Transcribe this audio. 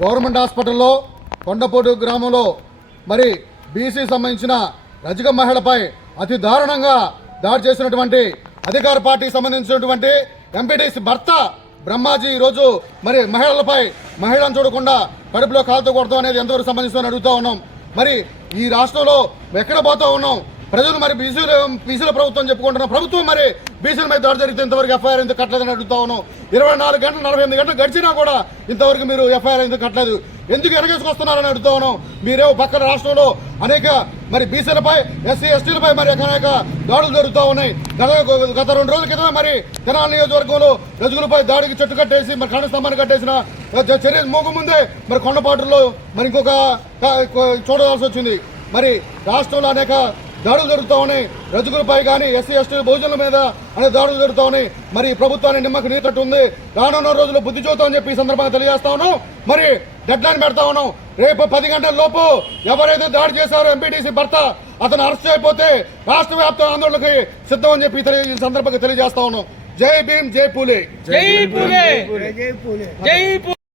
Government హాస్పిటల్లో కొండపోటు గ్రామంలో మరి బీసీ సంబంధించిన రజక మహిళపై అతి దారుణంగా దాడి చేసినటువంటి అధికార పార్టీకి సంబంధించినటువంటి ఎంపీటీసీ భర్త బ్రహ్మాజీ ఈరోజు మరి మహిళలను చూడకుండా కడుపులో కాలుతో కొడతాం అనేది ఎంతవరకు సంబంధిస్తుందని అడుగుతా ఉన్నాం. మరి ఈ రాష్ట్రంలో ఎక్కడ పోతా ఉన్నాం? ప్రజలు మరి బీసీల ప్రభుత్వం చెప్పుకుంటున్న ప్రభుత్వం మరి బీసీల మీద దాడి జరిగితే ఇంతవరకు ఎఫ్ఐఆర్ ఎందుకు కట్టలేదని అడుగుతా ఉన్నాం. 24 గంటలు 48 గంటలు గడిచినా కూడా ఇంతవరకు మీరు ఎఫ్ఐఆర్ ఎందుకు కట్టలేదు? ఎందుకు వెనకేసుకొస్తున్నారని అడుగుతా ఉన్నాం. మీరేమో పక్కన రాష్ట్రంలో అనేక మరి బీసీలపై ఎస్సీ ఎస్టీలపై మరి అనేక దాడులు జరుగుతూ ఉన్నాయి. గత 2 రోజుల క్రితమే మరి తెనాలి నియోజకవర్గంలో రజకులపై దాడికి చెట్టు కట్టేసి మరి ఖండ స్తంభాన్ని కట్టేసిన చర్య ముందే మరి కొండపాటులో మరి ఇంకొక చూడవలసి వచ్చింది. మరి రాష్ట్రంలో అనేక దాడులు జరుగుతూ ఉన్నాయి. రజకులపై కానీ ఎస్సీ ఎస్టీ బహుజనుల మీద అనేక దాడులు జరుగుతూ ఉన్నాయి. మరి ప్రభుత్వాన్ని నిమ్మకు నీతట్టు ఉంది. రానున్న రోజుల్లో బుద్ధి చూద్దామని చెప్పి ఈ సందర్భంగా తెలియజేస్తా ఉన్నాం. మరి డెడ్ లైన్ పెడతా ఉన్నాం. రేపు 10 గంటల లోపు ఎవరైతే దాడి చేశారో ఎంపీటీసీ భర్త అతను అరెస్ట్ అయిపోతే రాష్ట్ర వ్యాప్త ఆందోళనకి సిద్ధం అని చెప్పి ఈ సందర్భంగా తెలియజేస్తా ఉన్నాం. జై భీమ్, జై పూలే.